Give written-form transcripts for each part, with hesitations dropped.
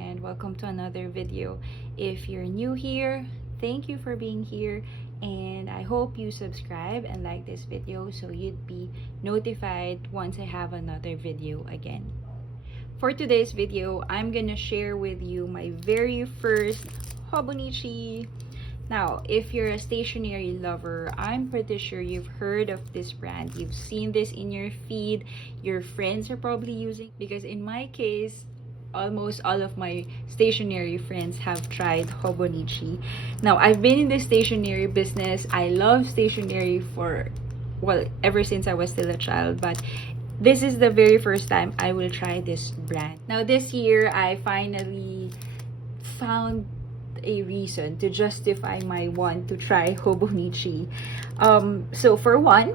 and welcome to another video. If you're new here, thank you for being here, and I hope you subscribe and like this video so you'd be notified once I have another video again. For today's video, I'm gonna share with you my very first Hobonichi. Now, if you're a stationery lover, I'm pretty sure you've heard of this brand. You've seen this in your feed. Your friends are probably using, because in my case, almost all of my stationery friends have tried Hobonichi. Now, I've been in the stationery business. I love stationery for, well, ever since I was still a child, but this is the very first time I will try this brand. Now, this year, I finally found a reason to justify my want to try Hobonichi. So for one,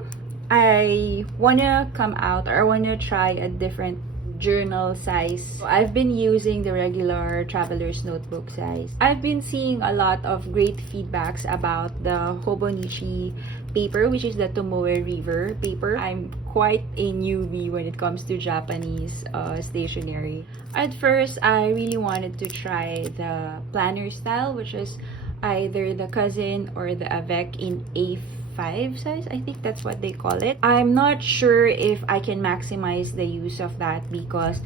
I wanna come out, or I wanna try a different journal size. So I've been using the regular traveler's notebook size. I've been seeing a lot of great feedbacks about the Hobonichi paper, which is the Tomoe River paper. I'm quite a newbie when it comes to Japanese stationery. At first, I really wanted to try the planner style, which is either the cousin or the avec in A5 size. I think that's what they call it. I'm not sure if I can maximize the use of that, because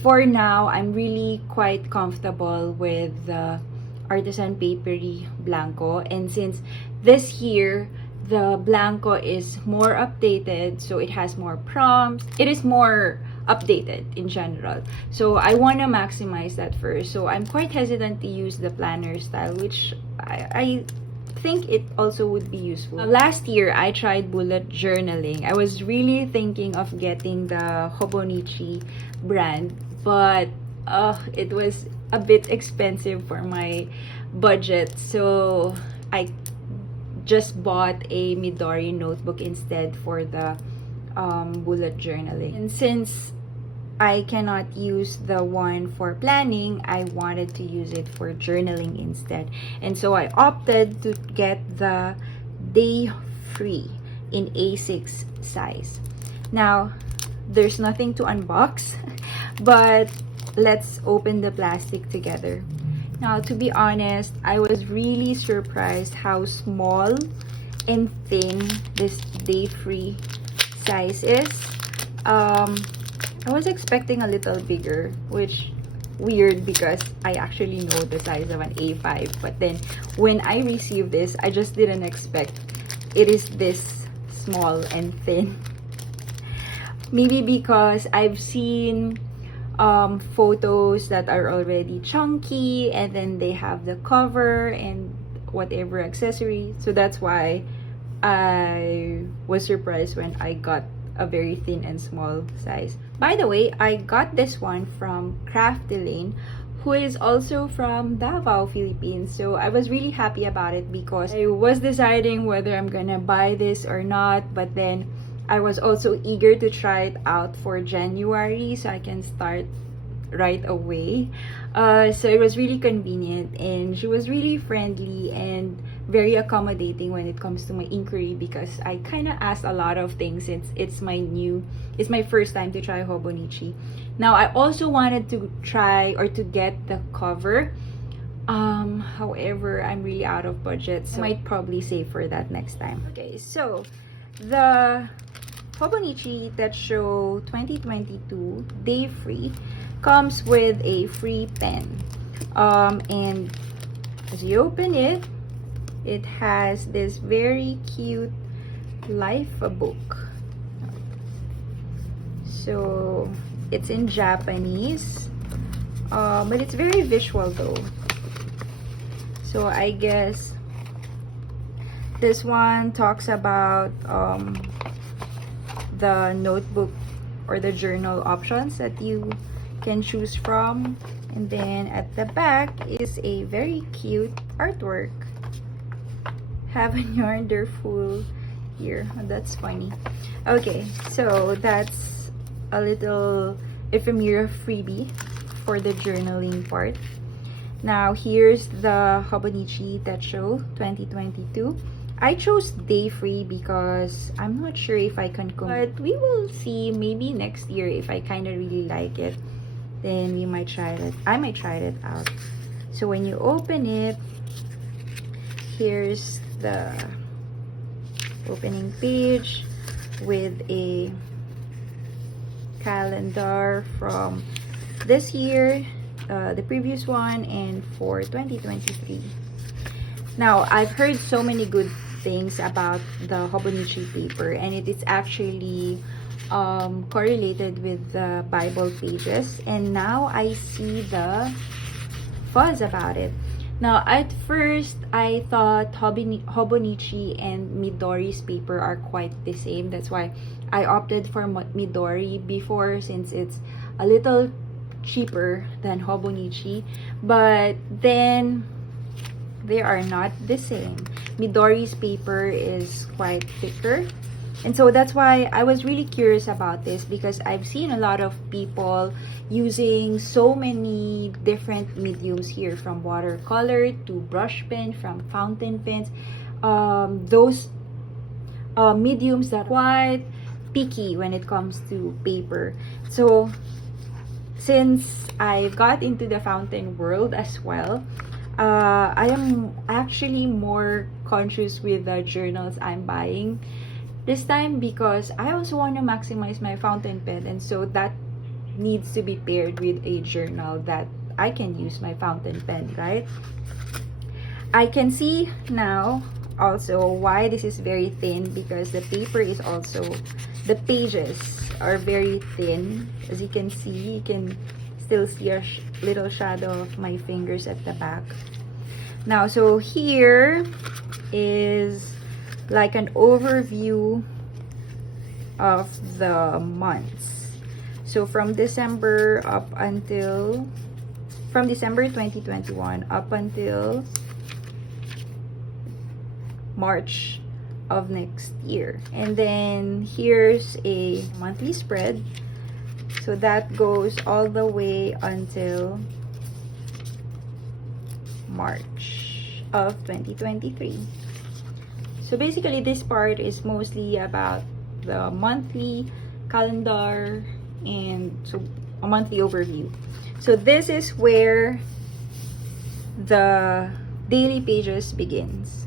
for now, I'm really quite comfortable with the Artisan Paperie Blanco. And since this year, the Blanco is more updated, so it has more prompts. It is more updated in general. So I want to maximize that first. So I'm quite hesitant to use the planner style, which I think it also would be useful. Last year, I tried bullet journaling. I was really thinking of getting the Hobonichi brand, but it was a bit expensive for my budget. So I just bought a Midori notebook instead for the bullet journaling. And since I cannot use the one for planning, I wanted to use it for journaling instead. And so I opted to get the Day-free in A6 size. Now, there's nothing to unbox, but let's open the plastic together. Now, to be honest, I was really surprised how small and thin this Day-free size is. I was expecting a little bigger, which weird because I actually know the size of an A5. But then when I received this, I just didn't expect it is this small and thin. Maybe because I've seen photos that are already chunky, and then they have the cover and whatever accessory. So that's why I was surprised when I got a very thin and small size. By the way, I got this one from Crafty Lane, who is also from Davao, Philippines. So I was really happy about it because I was deciding whether I'm gonna buy this or not, but then I was also eager to try it out for January so I can start right away. So it was really convenient, and she was really friendly and very accommodating when it comes to my inquiry, because I kind of asked a lot of things since it's my first time to try Hobonichi. Now, I also wanted to try or to get the cover. However, I'm really out of budget, so I might probably save for that next time. Okay, so the Hobonichi Techo 2022 Day-free comes with a free pen. And as you open it, it has this very cute life book. So it's in Japanese, but it's very visual though. So I guess this one talks about the notebook or the journal options that you can choose from. And then at the back is a very cute artwork. Have a yarn full here. Oh, that's funny. Okay, so that's a little ephemera freebie for the journaling part. Now here's the Hobonichi Techo 2022. I chose Day-free because I'm not sure if I can commit, but we will see maybe next year if I kind of really like it. then we might try it. I might try it out. So when you open it, here's the opening page with a calendar from this year, the previous one, and for 2023. Now, I've heard so many good things about the Hobonichi paper, and it is actually correlated with the Bible pages, and now I see the fuzz about it. Now, at first, I thought Hobonichi and Midori's paper are quite the same. That's why I opted for Midori before, since it's a little cheaper than Hobonichi. But then, they are not the same. Midori's paper is quite thicker. And so that's why I was really curious about this, because I've seen a lot of people using so many different mediums here, from watercolor to brush pen, from fountain pens. Those mediums that are quite picky when it comes to paper. So since I got into the fountain world as well, I am actually more conscious with the journals I'm buying this time, because I also want to maximize my fountain pen, and so that needs to be paired with a journal that I can use my fountain pen, right? I can see now also why this is very thin, because the paper is also, the pages are very thin. As you can see, you can still see a little shadow of my fingers at the back. Now, so here is like an overview of the months. So from December 2021 up until March of next year. And then here's a monthly spread. So that goes all the way until March of 2023. So basically, this part is mostly about the monthly calendar and so a monthly overview. So this is where the daily pages begins.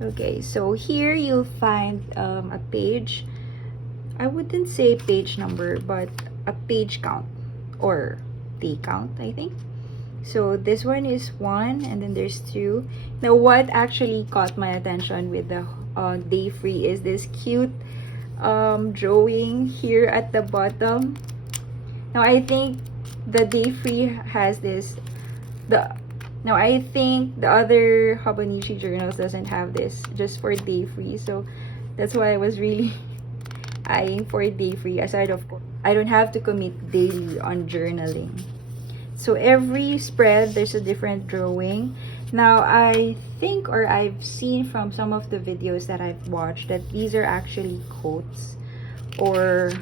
Okay, so here you'll find a page. I wouldn't say page number, but a page count or day count, I think. So this one is 1, and then there's 2. Now, what actually caught my attention with the day-free is this cute drawing here at the bottom. Now, I think the day-free has this. Now, I think the other Hobonichi journals doesn't have this, just for day-free. So that's why I was really eyeing for day-free. Aside, of course, I don't have to commit daily on journaling. So every spread, there's a different drawing. Now, I think, or I've seen from some of the videos that I've watched, that these are actually quotes or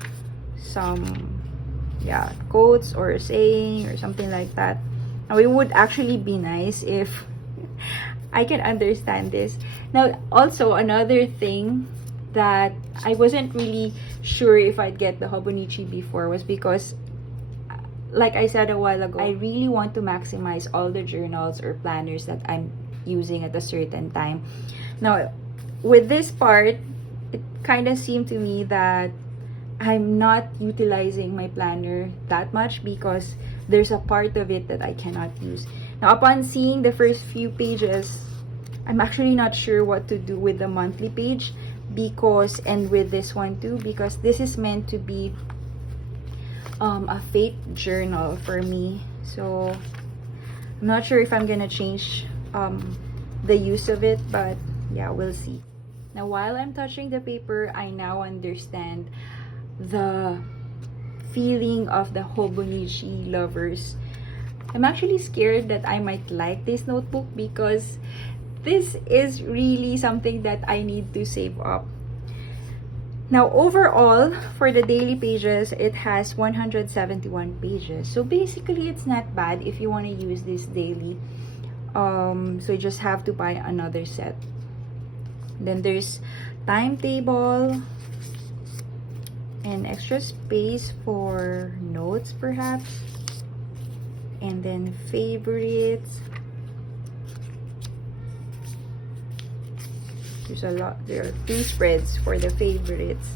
some, yeah, quotes or a saying or something like that. Now, it would actually be nice if I can understand this. Now, also another thing that I wasn't really sure if I'd get the Hobonichi before was because, like I said a while ago, I really want to maximize all the journals or planners that I'm using at a certain time. Now, with this part, it kind of seemed to me that I'm not utilizing my planner that much because there's a part of it that I cannot use. Now, upon seeing the first few pages, I'm actually not sure what to do with the monthly page, because, and with this one too, because this is meant to be a fate journal for me. So I'm not sure if I'm gonna change the use of it, but yeah, we'll see. Now, while I'm touching the paper, I now understand the feeling of the Hobonichi lovers. I'm actually scared that I might like this notebook because this is really something that I need to save up. Now, overall, for the daily pages, it has 171 pages. So basically, it's not bad if you want to use this daily. So you just have to buy another set. Then there's timetable. and extra space for notes perhaps, and then favorites. There's a lot. There are 2 spreads for the favorites.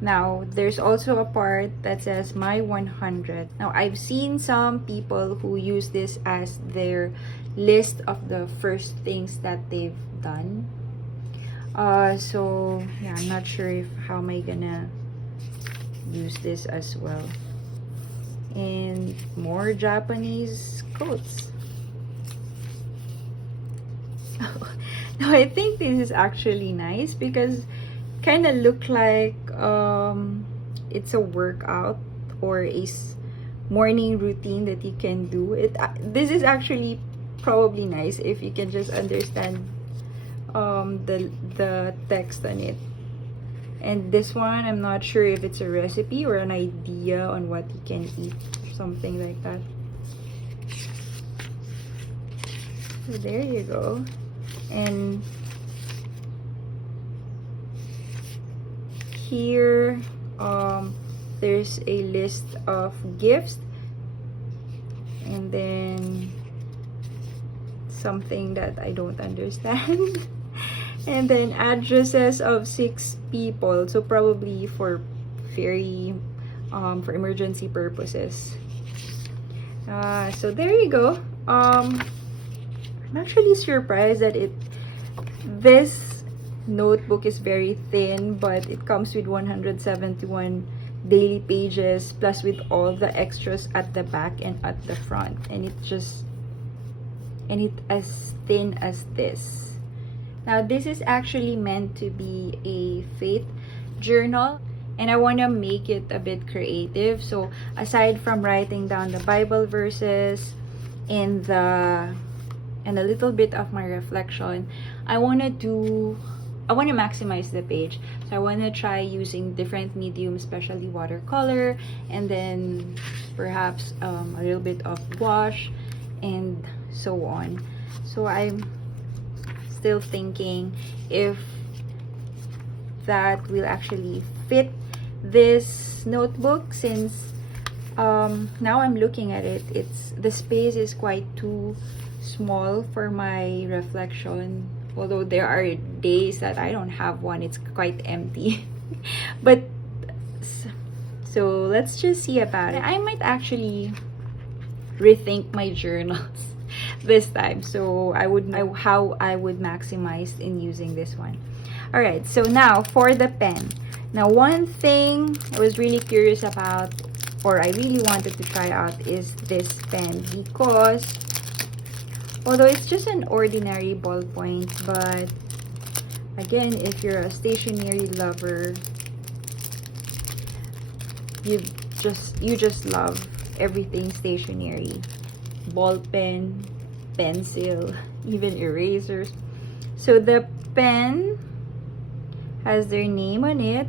Now there's also a part that says my 100. Now I've seen some people who use this as their list of the first things that they've done. So yeah, I'm not sure if how am I gonna use this as well. And more Japanese quotes. Now I think this is actually nice because kind of look like it's a workout or a morning routine that you can do. This is actually probably nice if you can just understand the text on it. And this one, I'm not sure if it's a recipe or an idea on what you can eat or something like that. So there you go. And here there's a list of gifts, and then something that I don't understand. And then addresses of 6 people, so probably for for emergency purposes. So there you go. I'm actually surprised that this notebook is very thin, but it comes with 171 daily pages plus with all the extras at the back and at the front, and it's as thin as this. Now this is actually meant to be a faith journal, and I want to make it a bit creative. So aside from writing down the Bible verses and a little bit of my reflection, I want to maximize the page. So I want to try using different mediums, especially watercolor, and then perhaps a little bit of gouache and so on. So I'm still thinking if that will actually fit this notebook, since now I'm looking at it, the space is quite too small for my reflection, although there are days that I don't have one, it's quite empty. But so let's just see about it. I might actually rethink my journals this time, so how I would maximize in using this one. All right, so now for the pen. Now one thing I was really curious about, or I really wanted to try out, is this pen, because although it's just an ordinary ballpoint, but again, if you're a stationery lover, you just love everything stationery. Ball pen, pencil, even erasers. So the pen has their name on it,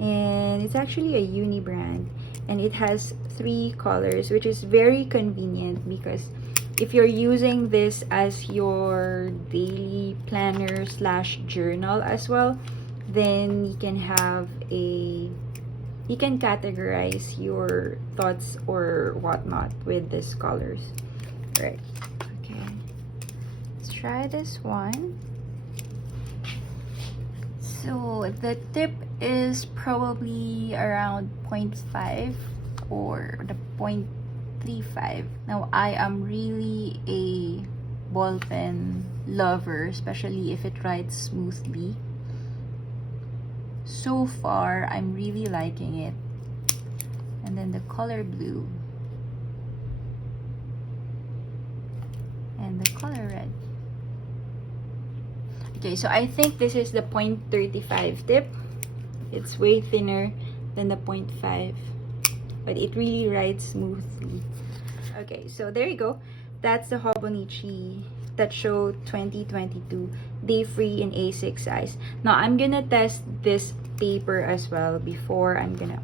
and it's actually a uni brand, and it has 3 colors, which is very convenient because if you're using this as your daily planner / journal as well, then you can categorize your thoughts or whatnot with these colors. Right. Okay. Let's try this one. So the tip is probably around 0.5 or the 0.35. Now I am really a ball pen lover, especially if it writes smoothly. So far, I'm really liking it. And then the color blue. And the color red. Okay, so I think this is the 0.35 tip. It's way thinner than the 0.5, but it really writes smoothly. Okay, so there you go. That's the Hobonichi Techo 2022 Day-free in A6 size. Now I'm gonna test this paper as well before I'm gonna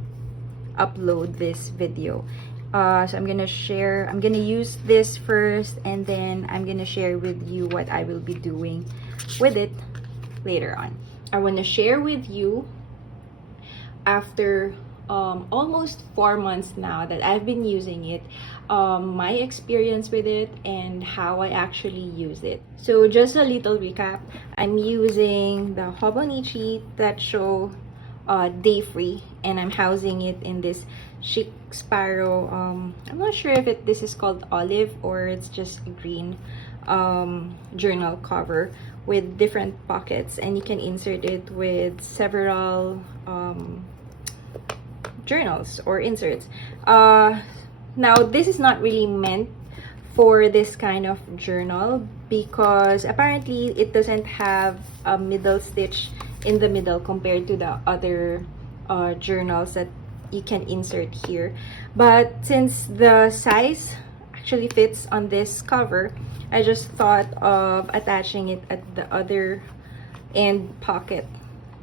upload this video. So I'm gonna use this first, and then I'm gonna share with you what I will be doing with it later on. I want to share with you after almost 4 months now that I've been using it, my experience with it and how I actually use it. So just a little recap, I'm using the Hobonichi Techo Day-free, and I'm housing it in this chic sparrow. I'm not sure if this is called olive or it's just green journal cover with different pockets, and you can insert it with several journals or inserts. Now this is not really meant for this kind of journal because apparently it doesn't have a middle stitch in the middle compared to the other journals that you can insert here. But since the size actually fits on this cover, I just thought of attaching it at the other end pocket,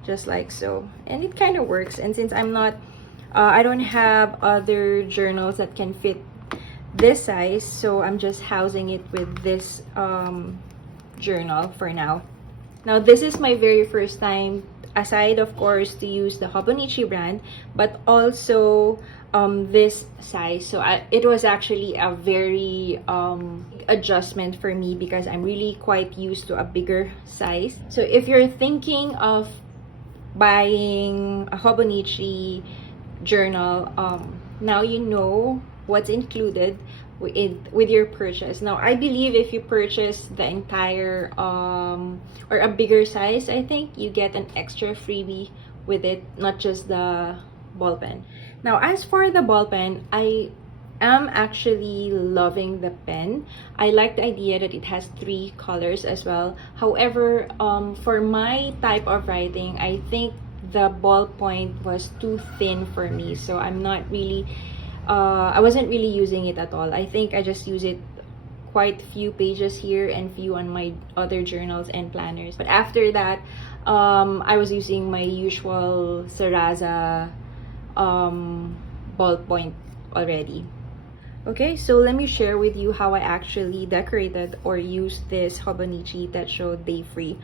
just like so, and it kind of works. And since I don't have other journals that can fit this size, so I'm just housing it with this journal for now. Now this is my very first time, aside of course to use the Hobonichi brand, but also this size. So it was actually a very adjustment for me because I'm really quite used to a bigger size. So if you're thinking of buying a Hobonichi journal, now you know what's included with your purchase. Now I believe if you purchase the entire or a bigger size, I think you get an extra freebie with it, not just the ball pen. Now as for the ball pen, I am actually loving the pen. I like the idea that it has 3 colors as well. However, for my type of writing, I think the ballpoint was too thin for me, so I'm not really I wasn't really using it at all. I think I just use it quite few pages here and few on my other journals and planners. But after that, I was using my usual Sarasa ballpoint already. Okay, so let me share with you how I actually decorated or used this Hobonichi Techo Day-free.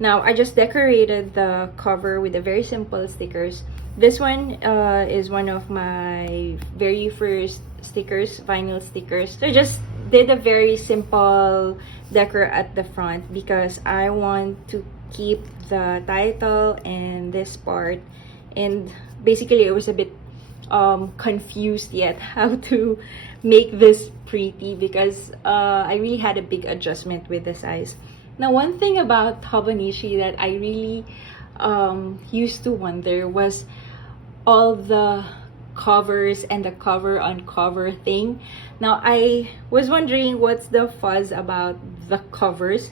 Now, I just decorated the cover with a very simple stickers. This one is one of my very first stickers, vinyl stickers. So I just did a very simple decor at the front because I want to keep the title and this part. And basically, it was a bit confused yet how to make this pretty because I really had a big adjustment with the size. Now, one thing about Hobonichi that I really used to wonder was all the covers and the cover on cover thing. Now I was wondering what's the fuzz about the covers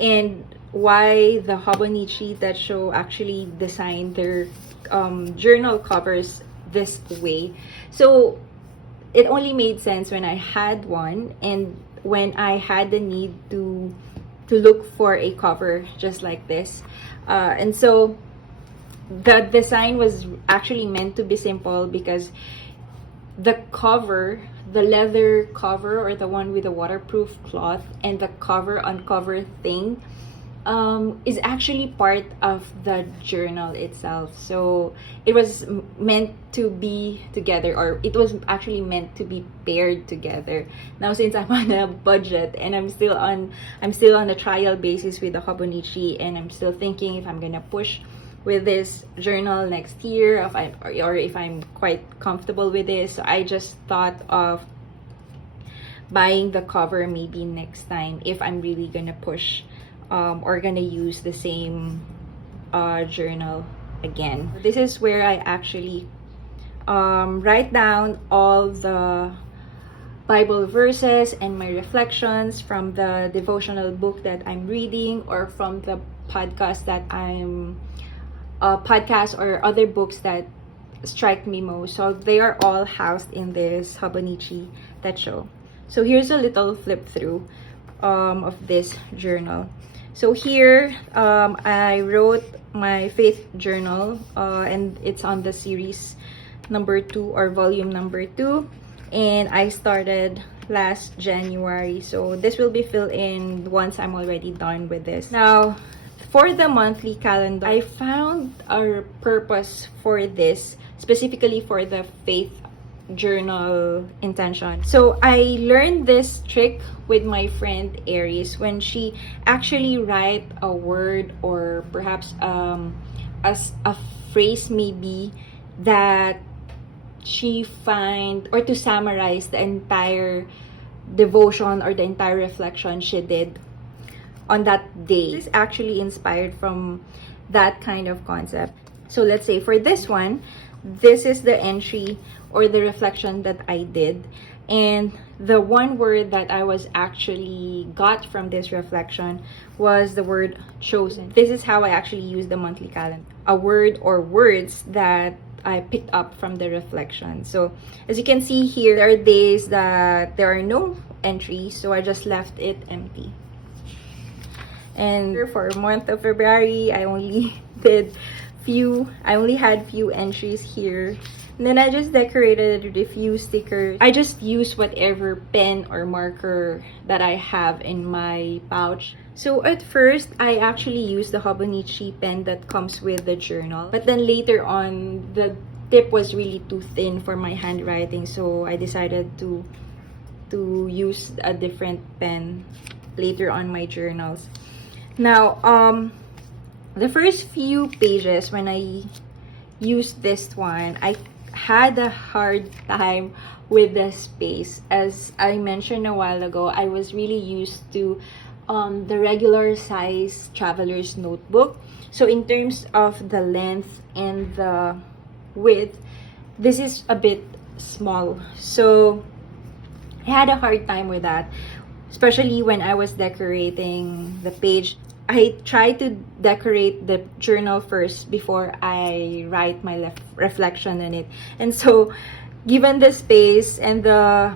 and why the Hobonichi Techo actually designed their journal covers this way. So it only made sense when I had one and when I had the need to look for a cover just like this. And so the design was actually meant to be simple because the cover, the leather cover or the one with the waterproof cloth and the cover on cover thing is actually part of the journal itself. So it was meant to be together, or it was actually meant to be paired together. Now since I'm on a budget and I'm still on a trial basis with the Hobonichi, and I'm still thinking if I'm gonna push with this journal next year, if I'm quite comfortable with this. So I just thought of buying the cover maybe next time if I'm really gonna push or gonna use the same journal again. This is where I actually write down all the Bible verses and my reflections from the devotional book that I'm reading, or from the podcast that I'm podcast or other books that strike me most. So they are all housed in this Hobonichi Techo. So here's a little flip through of this journal. So here I wrote my faith journal and it's on the series number 2 or volume number 2, and I started last January. So this will be filled in once I'm already done with this. Now for the monthly calendar, I found a purpose for this, specifically for the faith journal intention. So I learned this trick with my friend Aries when she actually write a word, or perhaps as a phrase maybe, that she find, or to summarize the entire devotion or the entire reflection she did on that day. This is actually inspired from that kind of concept. So let's say for this one, this is the entry or the reflection that I did, and the one word that I was actually got from this reflection was the word chosen. This is how I actually use the monthly calendar, a word or words that I picked up from the reflection. So as you can see here, there are days that there are no entries, so I just left it empty. And for month of February, I only had few entries here. And then I just decorated with a few stickers. I just used whatever pen or marker that I have in my pouch. So at first, I actually used the Hobonichi pen that comes with the journal. But then later on, the tip was really too thin for my handwriting. So I decided to use a different pen later on my journals. Now, the first few pages when I used this one, I had a hard time with the space. As I mentioned a while ago, I was really used to the regular size traveler's notebook. So in terms of the length and the width, this is a bit small. So I had a hard time with that, especially when I was decorating the page. I try to decorate the journal first before I write my reflection in it. And so, given the space and the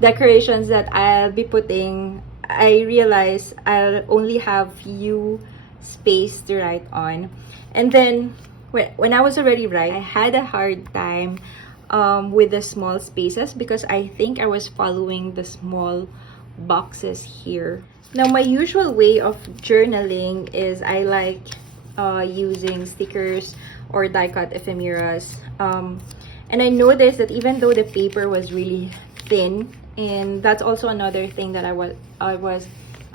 decorations that I'll be putting, I realized I'll only have few space to write on. And then, when I was already writing, I had a hard time with the small spaces because I think I was following the small boxes here. Now, my usual way of journaling is I like using stickers or die-cut ephemeras. And I noticed that even though the paper was really thin, and that's also another thing that I was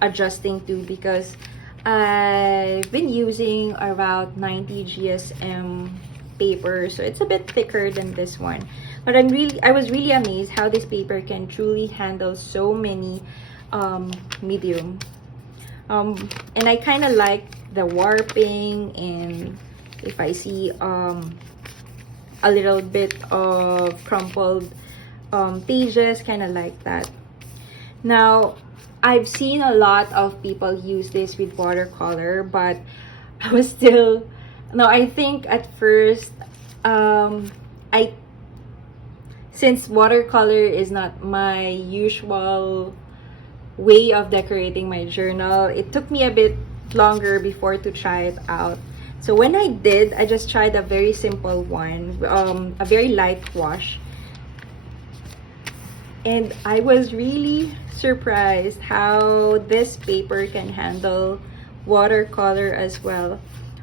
adjusting to, because I've been using around 90 GSM paper, so it's a bit thicker than this one. But I was really amazed how this paper can truly handle so many medium. And I kind of like the warping, and if I see a little bit of crumpled pages, kind of like that. Now, I've seen a lot of people use this with watercolor, but I was still, no, I think at first, since watercolor is not my usual way of decorating my journal, it took me a bit longer before to try it out. So when I did, I just tried a very simple one, a very light wash. And I was really surprised how this paper can handle watercolor as well.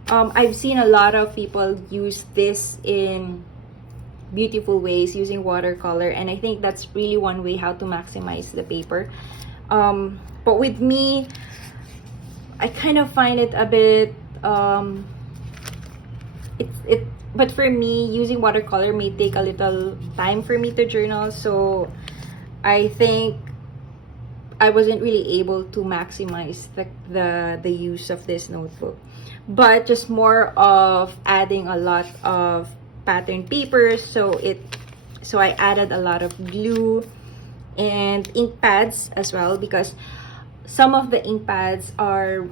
I've seen a lot of people use this in beautiful ways using watercolor, and I think that's really one way how to maximize the paper. But with me, I kind of find it a bit but for me, using watercolor may take a little time for me to journal, so I think I wasn't really able to maximize the use of this notebook. But just more of adding a lot of pattern papers, so I added a lot of glue and ink pads as well, because some of the ink pads are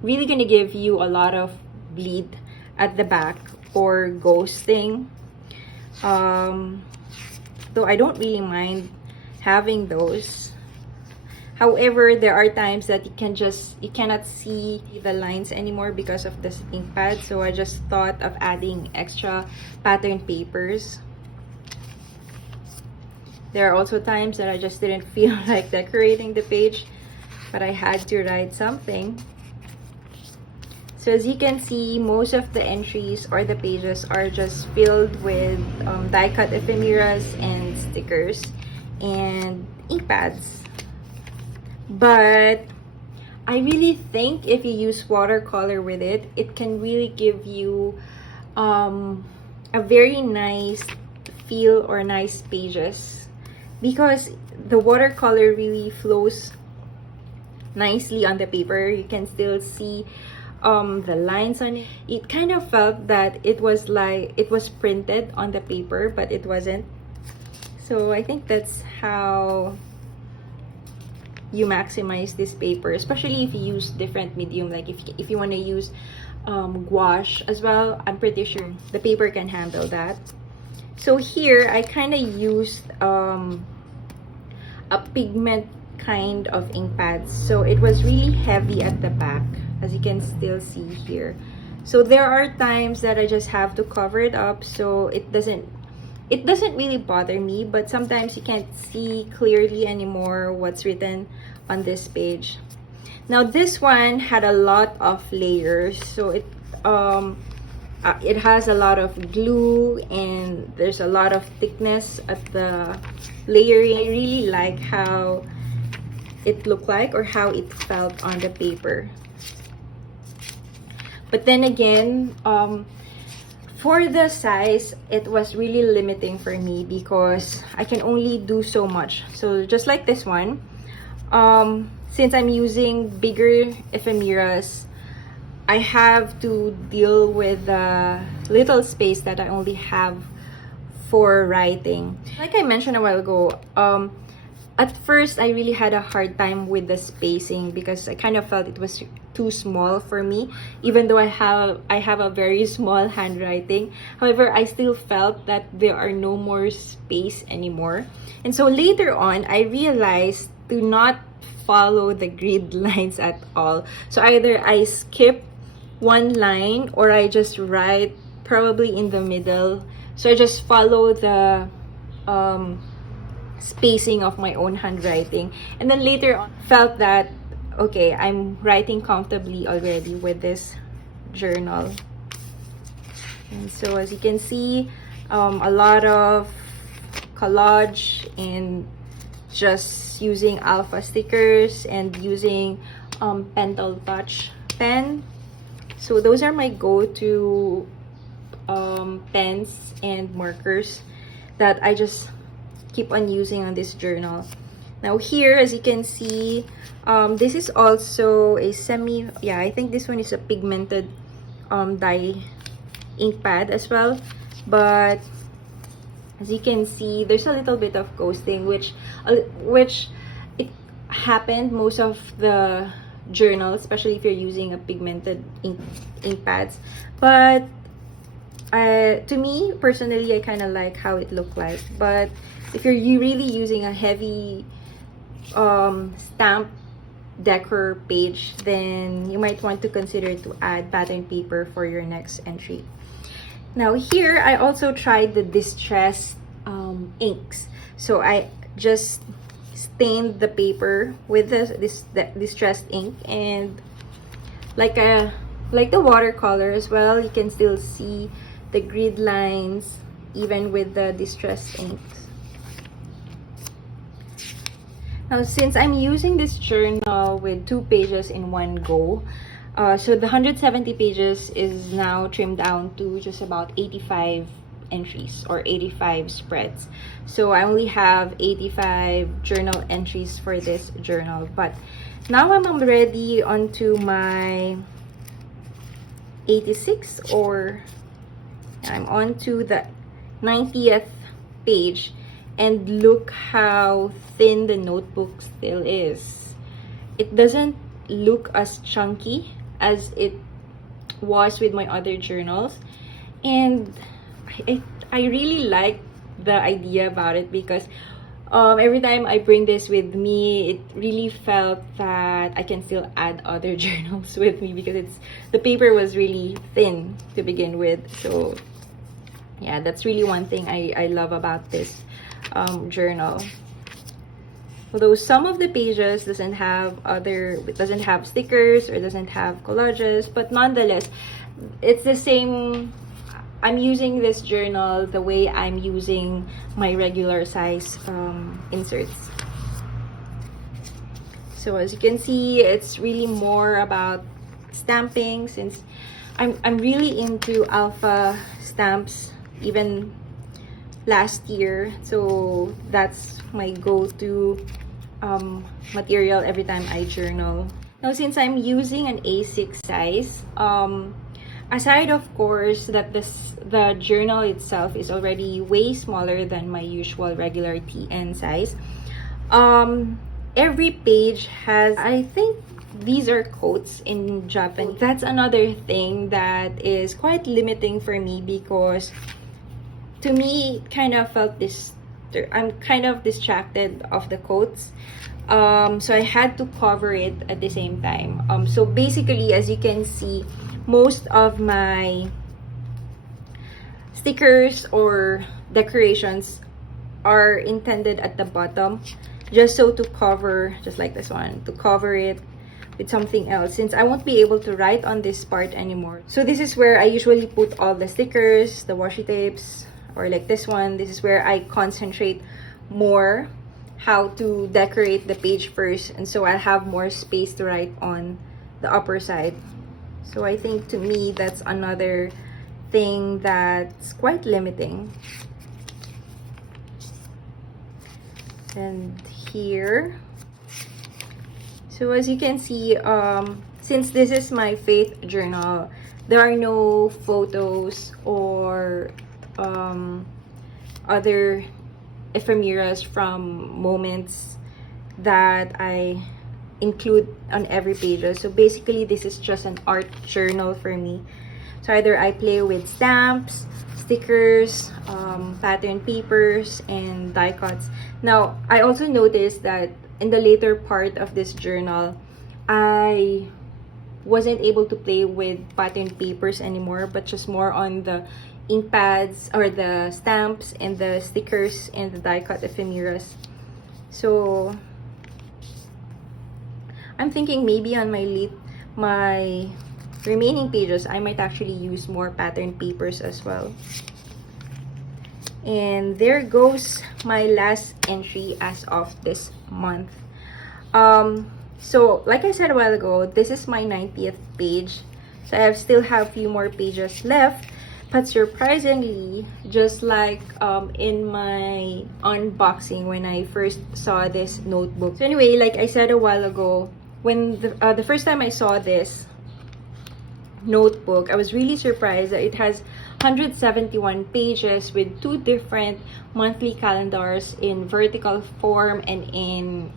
really going to give you a lot of bleed at the back or ghosting. Though I don't really mind having those. However, there are times that you cannot see the lines anymore because of this ink pad, so I just thought of adding extra pattern papers. There are also times that I just didn't feel like decorating the page, but I had to write something. So as you can see, most of the entries or the pages are just filled with die-cut ephemeras and stickers and ink pads. But I really think if you use watercolor with it, it can really give you a very nice feel or nice pages, because the watercolor really flows nicely on the paper. You can still see the lines on it. It kind of felt that it was like it was printed on the paper, but it wasn't. So I think that's how you maximize this paper, especially if you use different medium. Like if you want to use gouache as well, I'm pretty sure the paper can handle that. So here I kind of used a pigment kind of ink pads, so it was really heavy at the back, as you can still see here. So there are times that I just have to cover it up so it doesn't really bother me, but sometimes you can't see clearly anymore what's written on this page. Now this one had a lot of layers, so it has a lot of glue and there's a lot of thickness at the layering. I really like how it looked like or how it felt on the paper. But then again, for the size, it was really limiting for me because I can only do so much. So just like this one, since I'm using bigger ephemeras, I have to deal with the little space that I only have for writing. Like I mentioned a while ago, at first I really had a hard time with the spacing because I kind of felt it was too small for me, even though I have a very small handwriting. However, I still felt that there are no more space anymore. And so later on, I realized to not follow the grid lines at all. So either I skip one line or I just write probably in the middle. So I just follow the spacing of my own handwriting, and then later on felt that okay, I'm writing comfortably already with this journal. And so as you can see, a lot of collage and just using alpha stickers and using Pentel Touch pen. So those are my go-to pens and markers that I just keep on using on this journal. Now here, as you can see, this is also a I think this one is a pigmented dye ink pad as well. But as you can see, there's a little bit of ghosting, which it happened most of the journals, especially if you're using a pigmented ink pads. But to me personally, I kind of like how it looked like. But if you're really using a heavy stamp decor page, then you might want to consider to add pattern paper for your next entry. Now here, I also tried the distressed inks. So I just stained the paper with this distressed ink, and like the watercolor as well, you can still see the grid lines even with the distressed inks. Now, since I'm using this journal with 2 pages in one go, so the 170 pages is now trimmed down to just about 85 entries or 85 spreads. So I only have 85 journal entries for this journal. But now I'm already onto my 86, or I'm on to the 90th page. And look how thin the notebook still is. It doesn't look as chunky as it was with my other journals. And I really like the idea about it, because every time I bring this with me, it really felt that I can still add other journals with me, because the paper was really thin to begin with. So yeah, that's really one thing I love about this journal. Although some of the pages doesn't have stickers or doesn't have collages, but nonetheless, it's the same. I'm using this journal the way I'm using my regular size inserts. So as you can see, it's really more about stamping, since I'm really into alpha stamps even last year. So that's my go-to material every time I journal. Now, since I'm using an A6 size, aside of course that the journal itself is already way smaller than my usual regular TN size, every page has, I think these are quotes in Japanese. That's another thing that is quite limiting for me, because to me it kind of felt I'm kind of distracted of the quotes. So I had to cover it at the same time. So basically, as you can see, most of my stickers or decorations are intended at the bottom, just so to cover, just like this one, to cover it with something else, since I won't be able to write on this part anymore. So this is where I usually put all the stickers, the washi tapes, or like this one, this is where I concentrate more how to decorate the page first, and so I'll have more space to write on the upper side. So I think to me that's another thing that's quite limiting. And here, so as you can see, since this is my faith journal, there are no photos or other ephemeras from moments that I include on every page. So basically, this is just an art journal for me. So either I play with stamps, stickers, pattern papers, and die cuts. Now, I also noticed that in the later part of this journal, I wasn't able to play with pattern papers anymore, but just more on the ink pads or the stamps and the stickers and the die cut ephemeras. So I'm thinking maybe on my remaining pages I might actually use more pattern papers as well. And there goes my last entry as of this month. So like I said a while ago, this is my 90th page, so I still have a few more pages left. But surprisingly, just like in my unboxing when I first saw this notebook. So anyway, like I said a while ago, when the first time I saw this notebook, I was really surprised that it has 171 pages with 2 different monthly calendars in vertical form and in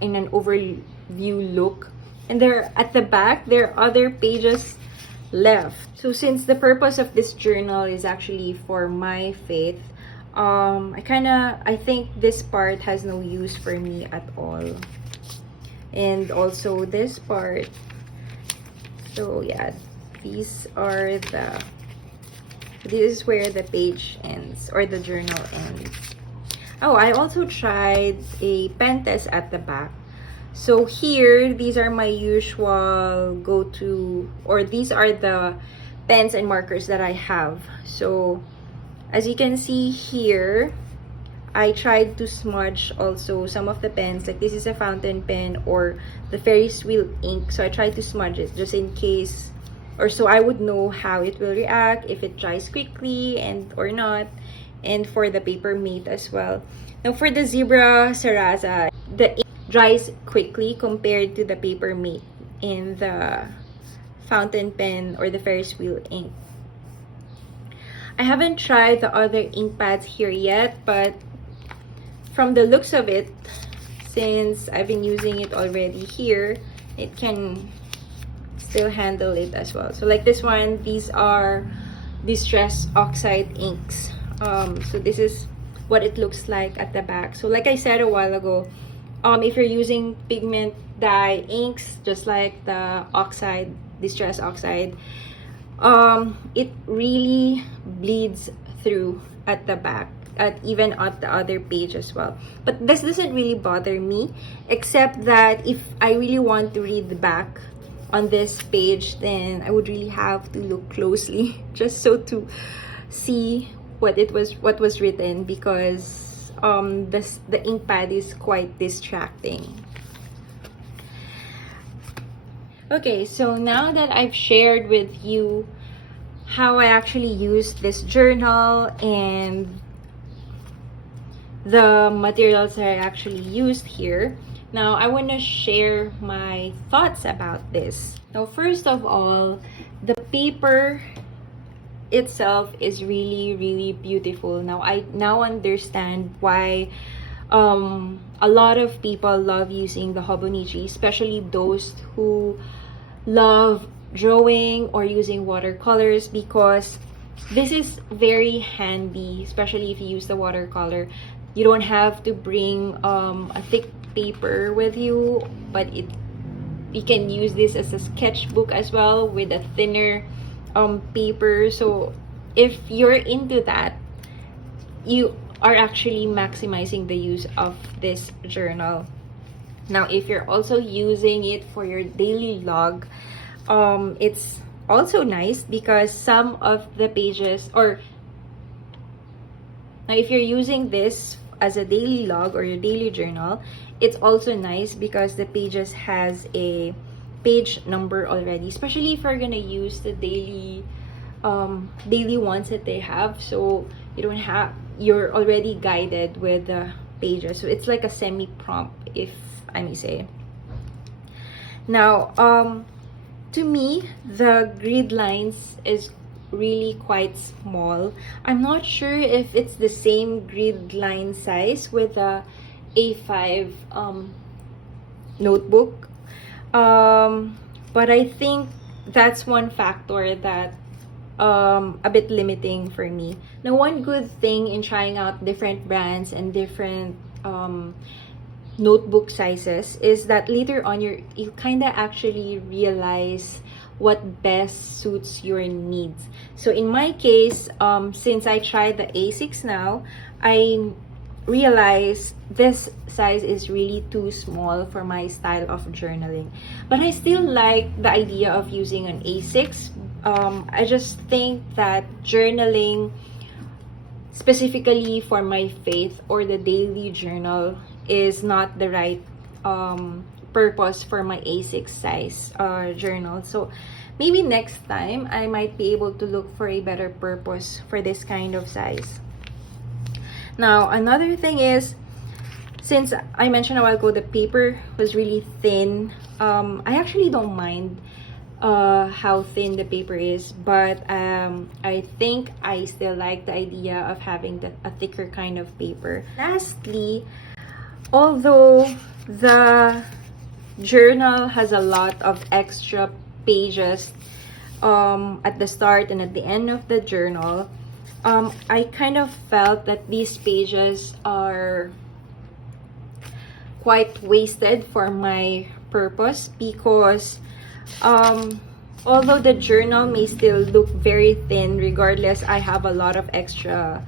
an overview look. And there at the back, there are other pages left. So since the purpose of this journal is actually for my faith, I think this part has no use for me at all. And also this part. So yeah, this is where the page ends, or the journal ends. Oh, I also tried a pen test at the back. So here, these are my usual go-to, or these are the pens and markers that I have. So as you can see here, I tried to smudge also some of the pens. Like this is a fountain pen or the Ferris wheel ink. So I tried to smudge it just in case, or so I would know how it will react, if it dries quickly and or not. And for the paper mate as well. Now for the Zebra Sarasa, the ink dries quickly compared to the paper mate in the fountain pen or the Ferris wheel ink. I haven't tried the other ink pads here yet, but from the looks of it, since I've been using it already here, it can still handle it as well. So like this one, these are distress oxide inks. So this is what it looks like at the back. So like I said a while ago, if you're using pigment dye inks, just like the oxide, distress oxide, it really bleeds through at the back. even at the other page as well. But this doesn't really bother me, except that if I really want to read the back on this page, then I would really have to look closely just so to see what was written, because the ink pad is quite distracting. Okay, so now that I've shared with you how I actually used this journal and the materials that I actually used here, now I want to share my thoughts about this. Now, first of all, the paper itself is really beautiful. Now I understand why a lot of people love using the Hobonichi, especially those who love drawing or using watercolors, because this is very handy, especially if you use the watercolor. You don't have to bring a thick paper with you, but you can use this as a sketchbook as well with a thinner paper. So if you're into that, you are actually maximizing the use of this journal. Now, if you're also using it for your daily log, it's also nice because some of the pages, or now if you're using this as a daily log or your daily journal, it's also nice because the pages has a page number already, especially if you're gonna use the daily ones that they have. So you're already guided with the pages, so it's like a semi-prompt, if I may say. Now, to me, the grid lines is really quite small. I'm not sure if it's the same grid line size with the A5 notebook, but I think that's one factor that a bit limiting for me. Now, one good thing in trying out different brands and different notebook sizes is that later on you kind of actually realize what best suits your needs. So in my case, since I tried the A6 now, I realized this size is really too small for my style of journaling, but I still like the idea of using an A6. I just think that journaling specifically for my faith or the daily journal is not the right purpose for my A6 size journal. So maybe next time I might be able to look for a better purpose for this kind of size. Now, another thing is, since I mentioned a while ago the paper was really thin, I actually don't mind how thin the paper is, but I think I still like the idea of having a thicker kind of paper. Lastly, although the journal has a lot of extra pages at the start and at the end of the journal, I kind of felt that these pages are quite wasted for my purpose, because although the journal may still look very thin, regardless I have a lot of extra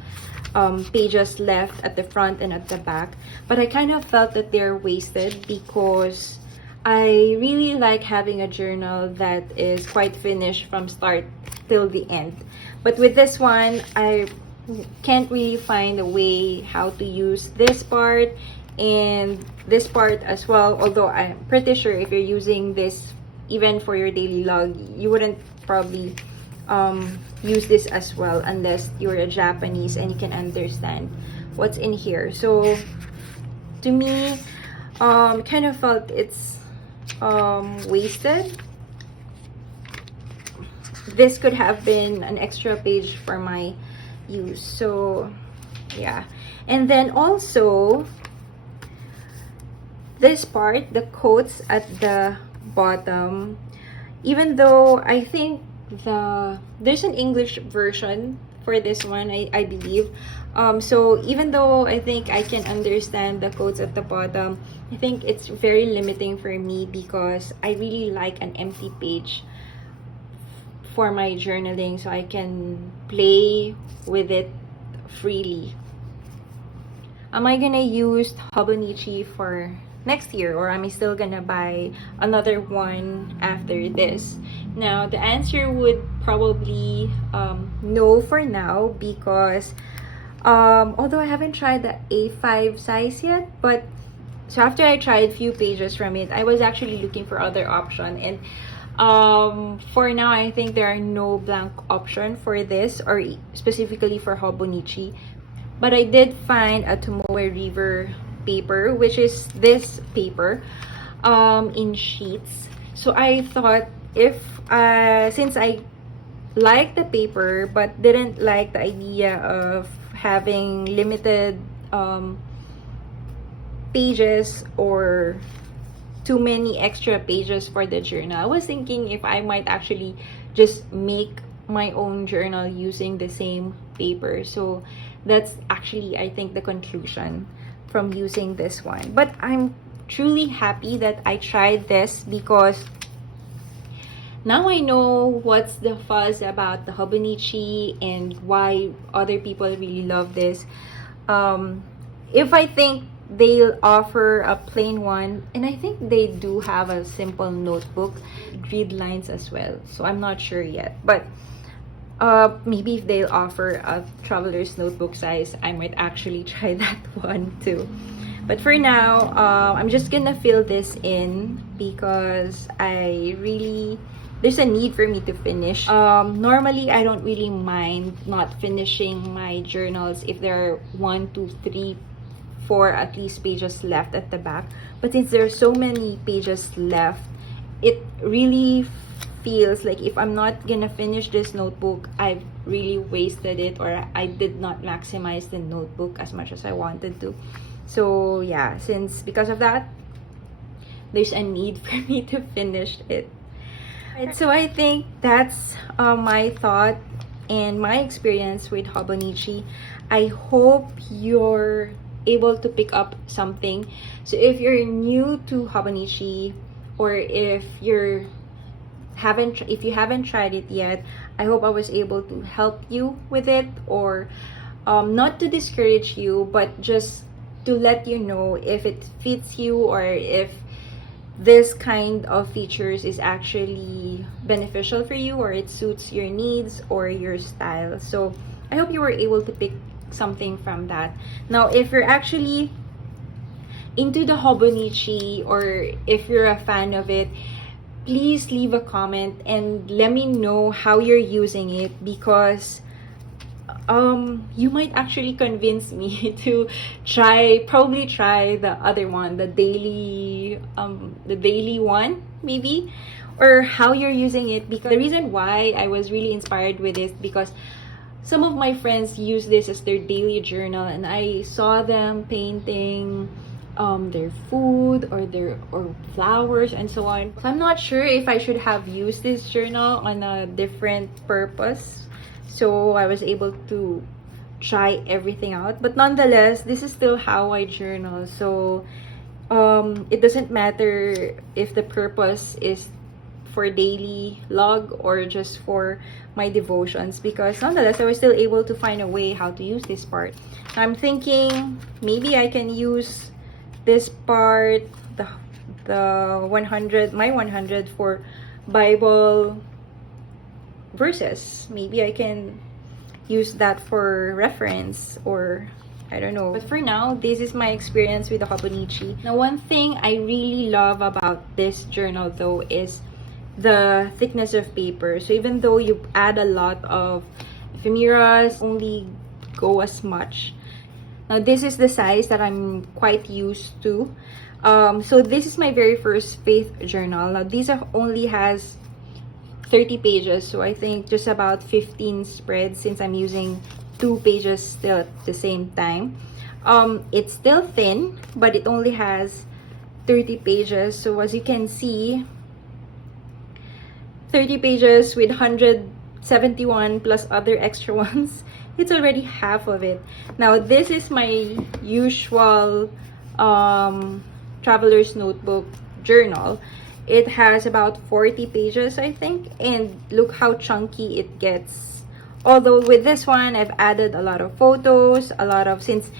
pages left at the front and at the back, but I kind of felt that they're wasted because I really like having a journal that is quite finished from start till the end. But with this one, I can't really find a way how to use this part and this part as well, although I'm pretty sure if you're using this even for your daily log, you wouldn't probably use this as well unless you're a Japanese and you can understand what's in here. So to me, kind of felt it's wasted. This could have been an extra page for my use. So yeah, and then also this part, the quotes at the bottom, even though I think there's an English version for this one, I believe, so even though I think I can understand the quotes at the bottom, I think it's very limiting for me because I really like an empty page for my journaling so I can play with it freely. am I gonna use Hobonichi for next year, or am I still gonna buy another one after this? Now, the answer would probably no for now, because although I haven't tried the A5 size yet, but so after I tried few pages from it, I was actually looking for other option, and for now I think there are no blank option for this, or specifically for Hobonichi. But I did find a Tomoe River paper, which is this paper in sheets. So I thought, if since I like the paper but didn't like the idea of having limited pages or too many extra pages for the journal, I was thinking if I might actually just make my own journal using the same paper. So that's actually, I think, the conclusion from using this one. But I'm truly happy that I tried this, because now I know what's the fuzz about the Hobonichi and why other people really love this. If I think they'll offer a plain one, and I think they do have a simple notebook, grid lines as well. So I'm not sure yet, but maybe if they'll offer a traveler's notebook size, I might actually try that one too. But for now, I'm just gonna fill this in because there's a need for me to finish. Normally, I don't really mind not finishing my journals if there are 1, 2, 3, 4 at least pages left at the back. But since there are so many pages left, it really feels like if I'm not gonna finish this notebook, I've really wasted it, or I did not maximize the notebook as much as I wanted to. So yeah, because of that, there's a need for me to finish it. Right, so I think that's my thought and my experience with Hobonichi. I hope you're able to pick up something. So if you're new to Hobonichi, or if you haven't tried it yet, I hope I was able to help you with it, or not to discourage you, but just to let you know if it fits you, or if this kind of features is actually beneficial for you, or it suits your needs or your style. So I hope you were able to pick something from that. Now, if you're actually into the Hobonichi, or if you're a fan of it, please leave a comment and let me know how you're using it, because you might actually convince me to probably try the other one, the daily one maybe, or how you're using it. Because the reason why I was really inspired with this, because some of my friends use this as their daily journal, and I saw them painting their food or flowers and so on. So I'm not sure if I should have used this journal on a different purpose. So I was able to try everything out, but nonetheless, this is still how I journal. So it doesn't matter if the purpose is for daily log or just for my devotions, because nonetheless I was still able to find a way how to use this part. I'm thinking maybe I can use this part, the 100, my 100 for Bible verses. Maybe I can use that for reference, or I don't know. But for now, this is my experience with the Hobonichi. Now, one thing I really love about this journal though is the thickness of paper. So even though you add a lot of ephemeras, only go as much. Now, this is the size that I'm quite used to. So this is my very first faith journal. Now, this only has 30 pages, so I think just about 15 spreads, since I'm using 2 pages still at the same time. It's still thin, but it only has 30 pages. So as you can see, 30 pages with 171 plus other extra ones, it's already half of it. Now, this is my usual traveler's notebook journal. It has about 40 pages, I think, and look how chunky it gets. Although with this one, I've added a lot of photos, since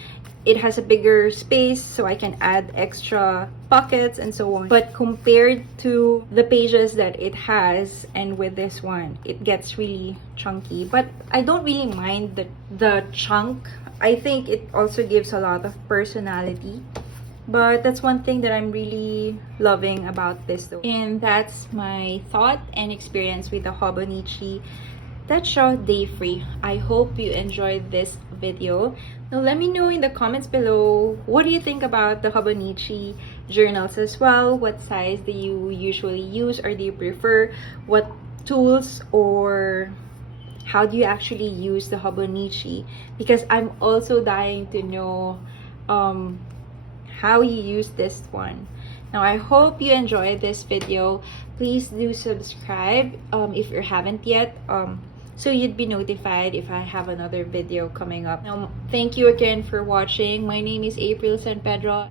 it has a bigger space so I can add extra pockets and so on. But compared to the pages that it has, and with this one, it gets really chunky. But I don't really mind the chunk. I think it also gives a lot of personality. But that's one thing that I'm really loving about this though. And that's my thought and experience with the Hobonichi Techo Day-free. I hope you enjoyed this video. Now let me know in the comments below, what do you think about the Hobonichi journals as well? What size do you usually use, or do you prefer? What tools, or how do you actually use the Hobonichi? Because I'm also dying to know how you use this one. Now I hope you enjoyed this video. Please do subscribe if you haven't yet, so you'd be notified if I have another video coming up. Now thank you again for watching. My name is April San Pedro.